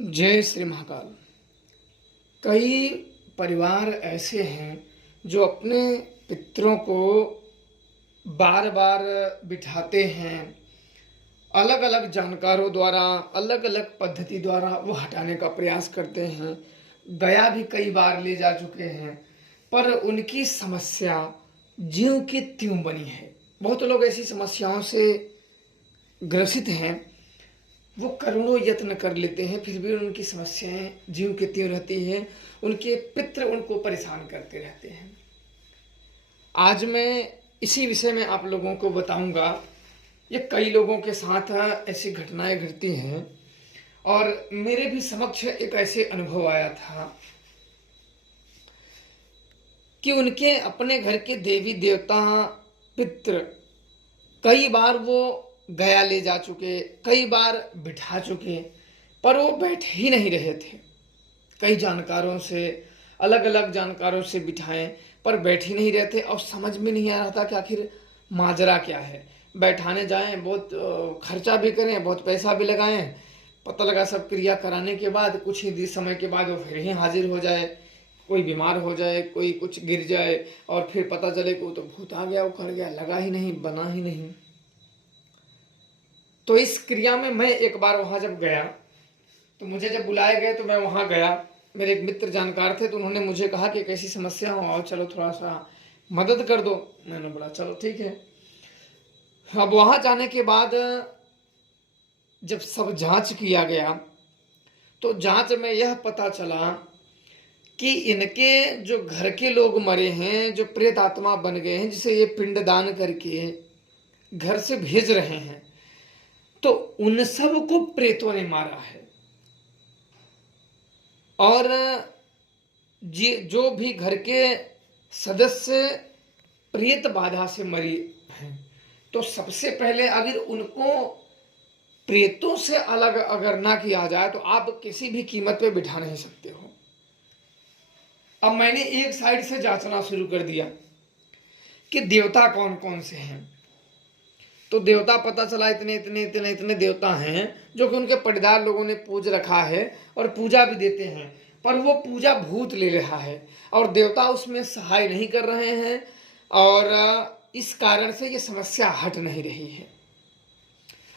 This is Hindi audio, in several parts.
जय श्री महाकाल। कई परिवार ऐसे हैं जो अपने पितरों को बार बार बिठाते हैं, अलग अलग जानकारों द्वारा अलग अलग पद्धति द्वारा वो हटाने का प्रयास करते हैं। गया भी कई बार ले जा चुके हैं, पर उनकी समस्या ज्यों की त्यों बनी है। बहुत लोग ऐसी समस्याओं से ग्रसित हैं, वो करोड़ों यत्न कर लेते हैं, फिर भी उनकी समस्याएं ज्यों की त्यों रहती हैं। उनके पितृ उनको परेशान करते रहते हैं। आज मैं इसी विषय में आप लोगों को बताऊंगा। ये कई लोगों के साथ ऐसी घटनाएं घटती हैं और मेरे भी समक्ष एक ऐसे अनुभव आया था कि उनके अपने घर के देवी देवता पितृ कई बार वो गया ले जा चुके, कई बार बिठा चुके, पर वो बैठ ही नहीं रहे थे। कई जानकारों से, अलग अलग जानकारों से बिठाएं, पर बैठ ही नहीं रहे थे और समझ में नहीं आ रहा था कि आखिर माजरा क्या है। बैठाने जाएं, बहुत खर्चा भी करें, बहुत पैसा भी लगाएं, पता लगा सब क्रिया कराने के बाद कुछ ही समय के बाद वो फिर ही हाजिर हो जाए। कोई बीमार हो जाए, कोई कुछ गिर जाए और फिर पता चले कि वो तो भूत आ गया, वो कर गया, लगा ही नहीं, बना ही नहीं। तो इस क्रिया में मैं एक बार वहां जब गया, तो मुझे जब बुलाए गए तो मैं वहां गया। मेरे एक मित्र जानकार थे, तो उन्होंने मुझे कहा कि कैसी समस्या हो, आओ चलो थोड़ा सा मदद कर दो। मैंने बोला चलो ठीक है। अब वहां जाने के बाद जब सब जांच किया गया, तो जांच में यह पता चला कि इनके जो घर के लोग मरे हैं, जो प्रेत आत्मा बन गए हैं, जिसे ये पिंडदान करके घर से भेज रहे हैं, तो उन सब को प्रेतों ने मारा है। और जो भी घर के सदस्य प्रेत बाधा से मरी हैं, तो सबसे पहले अगर उनको प्रेतों से अलग अगर ना किया जाए तो आप किसी भी कीमत पे बिठा नहीं सकते हो। अब मैंने एक साइड से जांचना शुरू कर दिया कि देवता कौन कौन से हैं। तो देवता पता चला इतने इतने इतने इतने देवता हैं जो कि उनके पटीदार लोगों ने पूज रखा है और पूजा भी देते हैं, पर वो पूजा भूत ले रहा है और देवता उसमें सहाय नहीं कर रहे हैं, और इस कारण से ये समस्या हट नहीं रही है।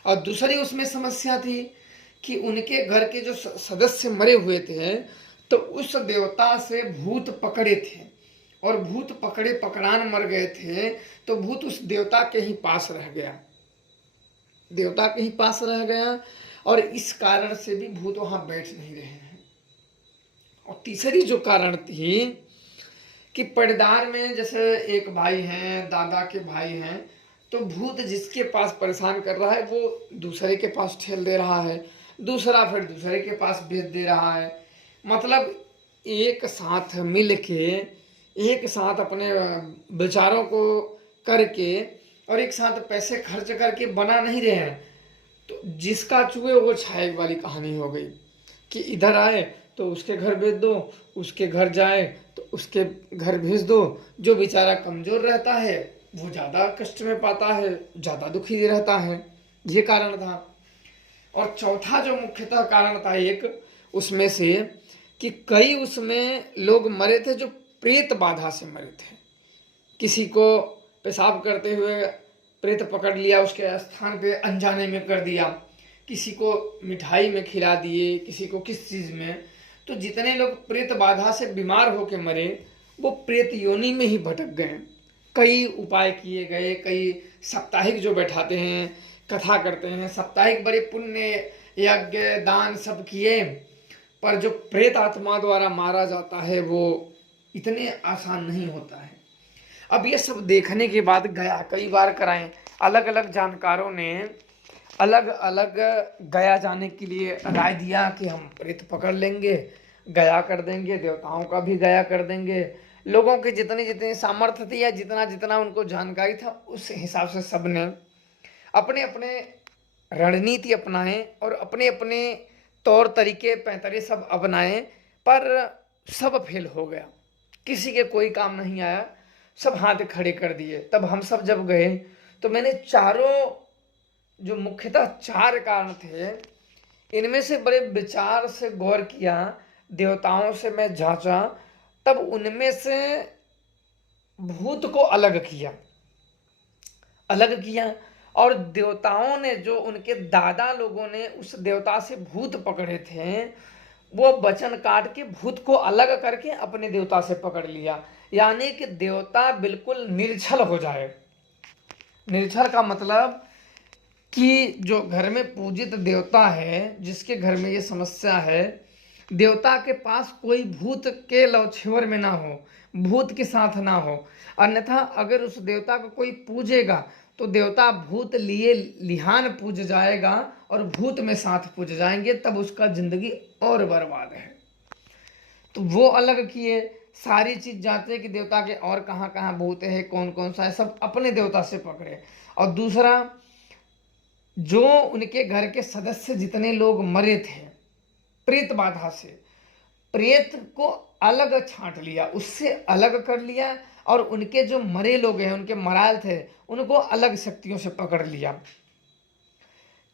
और दूसरी उसमें समस्या थी कि उनके घर के जो सदस्य मरे हुए थे, तो उस देवता से भूत पकड़े थे और भूत पकड़े पकड़ान मर गए थे, तो भूत उस देवता के ही पास रह गया, देवता के ही पास रह गया, और इस कारण से भी भूत वहां बैठ नहीं रहे हैं। और तीसरी जो कारण थी कि पड़दार में जैसे एक भाई हैं, दादा के भाई हैं, तो भूत जिसके पास परेशान कर रहा है वो दूसरे के पास ठेल दे रहा है, दूसरा फिर दूसरे के पास भेज दे रहा है। मतलब एक साथ मिल के, एक साथ अपने विचारों को करके और एक साथ पैसे खर्च करके बना नहीं रहे हैं। तो जिसका चूहे वो छाए वाली कहानी हो गई कि इधर आए तो उसके घर भेज दो, उसके घर जाए तो उसके घर भेज दो। जो बेचारा कमजोर रहता है वो ज़्यादा कष्ट में पाता है, ज़्यादा दुखी रहता है। ये कारण था। और चौथा जो मुख्यतः कारण था एक उसमें से कि कई उसमें लोग मरे थे जो प्रेत बाधा से मरे थे। किसी को पेशाब करते हुए प्रेत पकड़ लिया, उसके स्थान पे अनजाने में कर दिया, किसी को मिठाई में खिला दिए, किसी को किस चीज़ में। तो जितने लोग प्रेत बाधा से बीमार होकर मरे वो प्रेत योनि में ही भटक गए। कई उपाय किए गए, कई साप्ताहिक जो बैठाते हैं, कथा करते हैं, साप्ताहिक बड़े पुण्य यज्ञ दान सब किए, पर जो प्रेत आत्मा द्वारा मारा जाता है वो इतने आसान नहीं होता है। अब ये सब देखने के बाद गया कई बार कराएं, अलग अलग जानकारों ने अलग अलग गया जाने के लिए राय दिया कि हम प्रेत पकड़ लेंगे, गया कर देंगे, देवताओं का भी गया कर देंगे। लोगों की जितनी जितनी सामर्थ्य थी या जितना जितना उनको जानकारी था उस हिसाब से सबने अपने अपने रणनीति अपनाए और अपने अपने तौर तरीके पैंतरे सब अपनाए, पर सब फेल हो गया, किसी के कोई काम नहीं आया, सब हाथ खड़े कर दिए। तब हम सब जब गए तो मैंने चारों जो मुख्यतः चार कारण थे इनमें से बड़े विचार से गौर किया, देवताओं से मैं जांचा, तब उनमें से भूत को अलग किया और देवताओं ने, जो उनके दादा लोगों ने उस देवता से भूत पकड़े थे, वो वचन काट के भूत को अलग करके अपने देवता से पकड़ लिया। यानी कि देवता बिल्कुल निर्छल हो जाए। निर्छल का मतलब कि जो घर में पूजित देवता है, जिसके घर में ये समस्या है, देवता के पास कोई भूत के लौछेवर में ना हो, भूत के साथ ना हो। अन्यथा अगर उस देवता को कोई पूजेगा तो देवता भूत लिए लिहान पूज जाएगा और भूत में साथ पूज जाएंगे, तब उसका जिंदगी और बर्बाद है। तो वो अलग किए, सारी चीज जांचे कि देवता के और कहाँ कहाँ भूत है, कौन कौन सा है, सब अपने देवता से पकड़े। और दूसरा, जो उनके घर के सदस्य जितने लोग मरे थे प्रेत बाधा से, प्रेत को अलग छांट लिया, उससे अलग कर लिया, और उनके जो मरे लोग हैं, उनके मराल थे, उनको अलग शक्तियों से पकड़ लिया।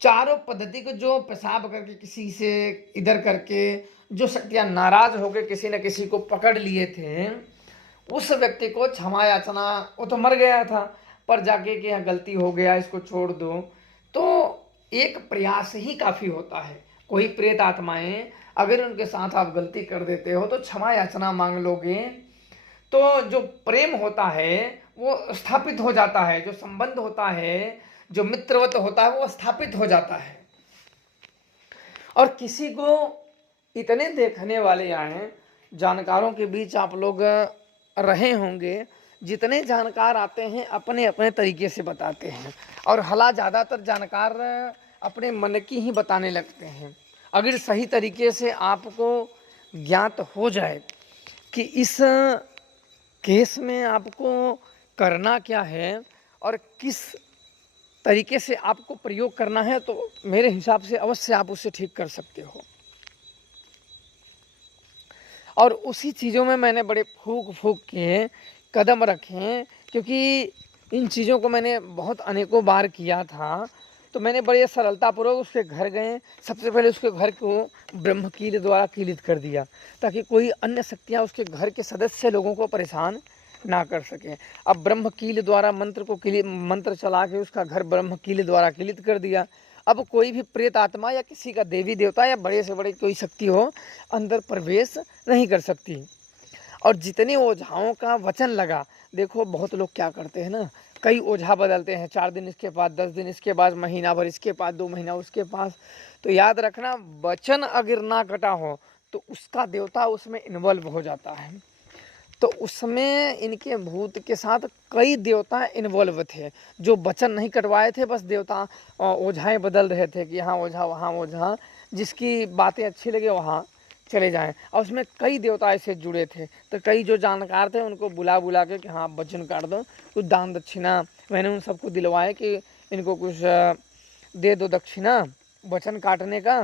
चारों पद्धति को, जो पेशाब करके किसी से इधर करके, जो शक्तियां नाराज होकर किसी न किसी को पकड़ लिए थे, उस व्यक्ति को क्षमा याचना, वो तो मर गया था, पर जाके कि यहाँ गलती हो गया, इसको छोड़ दो, तो एक प्रयास ही काफी होता है। कोई प्रेत आत्माएं अगर उनके साथ आप गलती कर देते हो तो क्षमा याचना मांग लोगे, तो जो प्रेम होता है वो स्थापित हो जाता है, जो संबंध होता है, जो मित्रवत होता है, वो स्थापित हो जाता है। और किसी को इतने देखने वाले आए, जानकारों के बीच आप लोग रहे होंगे, जितने जानकार आते हैं अपने अपने तरीके से बताते हैं, और हला ज़्यादातर जानकार अपने मन की ही बताने लगते हैं। अगर सही तरीके से आपको ज्ञात हो जाए कि इस केस में आपको करना क्या है और किस तरीके से आपको प्रयोग करना है, तो मेरे हिसाब से अवश्य आप उसे ठीक कर सकते हो। और उसी चीज़ों में मैंने बड़े फूक के कदम रखे, क्योंकि इन चीज़ों को मैंने बहुत अनेकों बार किया था। तो मैंने बड़े सरलतापूर्वक उसके घर गए, सबसे पहले उसके घर को ब्रह्मकील द्वारा कीलित कर दिया, ताकि कोई अन्य शक्तियाँ उसके घर के सदस्य लोगों को परेशान ना कर सकें। अब ब्रह्मकील द्वारा मंत्र चला के उसका घर ब्रह्मकील द्वारा कीलित कर दिया। अब कोई भी प्रेत आत्मा या किसी का देवी देवता या बड़े से बड़े कोई शक्ति हो, अंदर प्रवेश नहीं कर सकती। और जितने ओझाओं का वचन लगा, देखो बहुत लोग क्या करते हैं ना, कई ओझा बदलते हैं, 4 दिन इसके बाद, 10 दिन इसके बाद, महीना भर इसके पास, 2 महीना उसके पास। तो याद रखना, वचन अगर ना कटा हो तो उसका देवता उसमें इन्वॉल्व हो जाता है। तो उसमें इनके भूत के साथ कई देवता इन्वॉल्व थे, जो वचन नहीं कटवाए थे, बस देवता ओझाएं बदल रहे थे कि यहाँ ओझा वहाँ ओझा, जिसकी बातें अच्छी लगे वहाँ चले जाएं। और उसमें कई देवता ऐसे जुड़े थे, तो कई जो जानकार थे उनको बुला के कि हाँ वचन काट दो, कुछ दान दक्षिणा मैंने उन सबको दिलवाए कि इनको कुछ दे दो दक्षिणा वचन काटने का,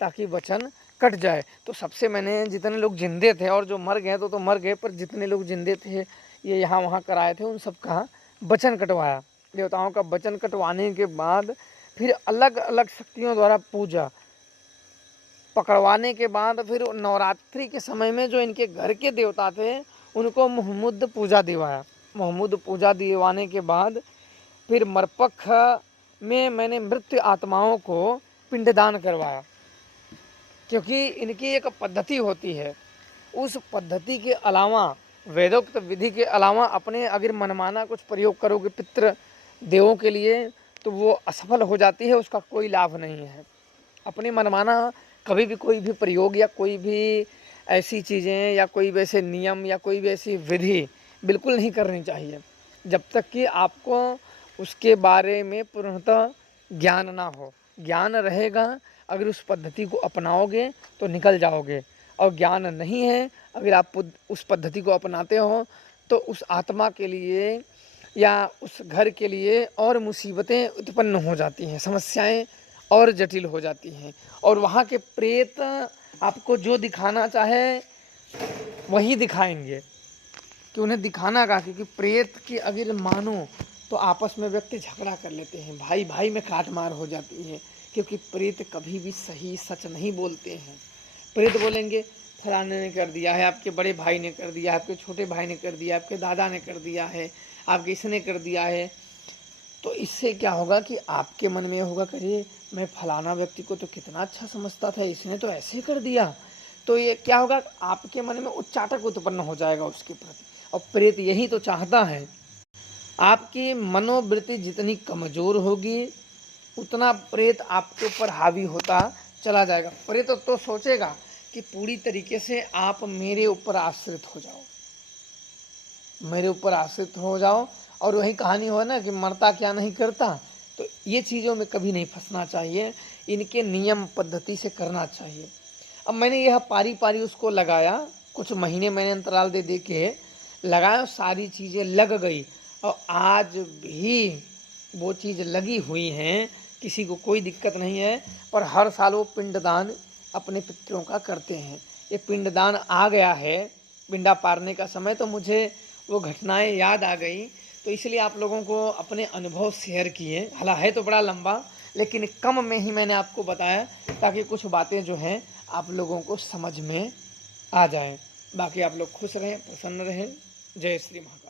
ताकि वचन कट जाए। तो सबसे मैंने, जितने लोग जिंदे थे, और जो मर गए तो मर गए, पर जितने लोग जिंदे थे ये यहाँ वहाँ कराए थे, उन सब का वचन कटवाया। देवताओं का वचन कटवाने के बाद फिर अलग अलग शक्तियों द्वारा पूजा पकड़वाने के बाद, फिर नवरात्रि के समय में जो इनके घर के देवता थे उनको मुहम्मद पूजा दिवाया। मुहम्मद पूजा दिवाने के बाद फिर मरपख में मैंने मृत्यु आत्माओं को पिंडदान करवाया, क्योंकि इनकी एक पद्धति होती है। उस पद्धति के अलावा, वेदोक्त विधि के अलावा अपने अगर मनमाना कुछ प्रयोग करोगे पितृ देवों के लिए तो वो असफल हो जाती है, उसका कोई लाभ नहीं है। अपने मनमाना कभी भी कोई भी प्रयोग या कोई भी ऐसी चीज़ें या कोई वैसे नियम या कोई भी ऐसी विधि बिल्कुल नहीं करनी चाहिए, जब तक कि आपको उसके बारे में पूर्णतः ज्ञान ना हो। ज्ञान रहेगा, अगर उस पद्धति को अपनाओगे तो निकल जाओगे, और ज्ञान नहीं है, अगर आप उस पद्धति को अपनाते हो तो उस आत्मा के लिए या उस घर के लिए और मुसीबतें उत्पन्न हो जाती हैं, समस्याएं और जटिल हो जाती हैं। और वहाँ के प्रेत आपको जो दिखाना चाहे वही दिखाएंगे, कि उन्हें दिखाना का, क्योंकि प्रेत की अगर मानो तो आपस में व्यक्ति झगड़ा कर लेते हैं, भाई भाई में काट मार हो जाती है, क्योंकि प्रेत कभी भी सही सच नहीं बोलते हैं। प्रेत बोलेंगे फलाने ने कर दिया है, आपके बड़े भाई ने कर दिया, आपके छोटे भाई ने कर दिया, आपके दादा ने कर दिया है, आपके इसने कर दिया है। तो इससे क्या होगा कि आपके मन में होगा कि अरे मैं फलाना व्यक्ति को तो कितना अच्छा समझता था, इसने तो ऐसे कर दिया। तो ये क्या होगा, आपके मन में उच्चाटक उत्पन्न हो जाएगा उसके प्रति। और प्रेत यही तो चाहता है। आपकी मनोवृत्ति जितनी कमजोर होगी उतना प्रेत आपके ऊपर हावी होता चला जाएगा। प्रेत तो सोचेगा कि पूरी तरीके से आप मेरे ऊपर आश्रित हो जाओ, मेरे ऊपर आश्रित हो जाओ। और वही कहानी हो ना कि मरता क्या नहीं करता। तो ये चीज़ों में कभी नहीं फंसना चाहिए, इनके नियम पद्धति से करना चाहिए। अब मैंने यह पारी पारी उसको लगाया, कुछ महीने मैंने अंतराल दे दे के लगाया, सारी चीज़ें लग गई और आज भी वो चीज़ लगी हुई हैं, किसी को कोई दिक्कत नहीं है। पर हर साल वो पिंडदान अपने पितरों का करते हैं। ये पिंडदान आ गया है, पिंडा पारने का समय, तो मुझे वो घटनाएं याद आ गई। तो इसलिए आप लोगों को अपने अनुभव शेयर किए। हालांकि है तो बड़ा लंबा, लेकिन कम में ही मैंने आपको बताया ताकि कुछ बातें जो हैं आप लोगों को समझ में आ जाए। बाकी आप लोग खुश रहें, प्रसन्न रहें। जय श्री महाकाल।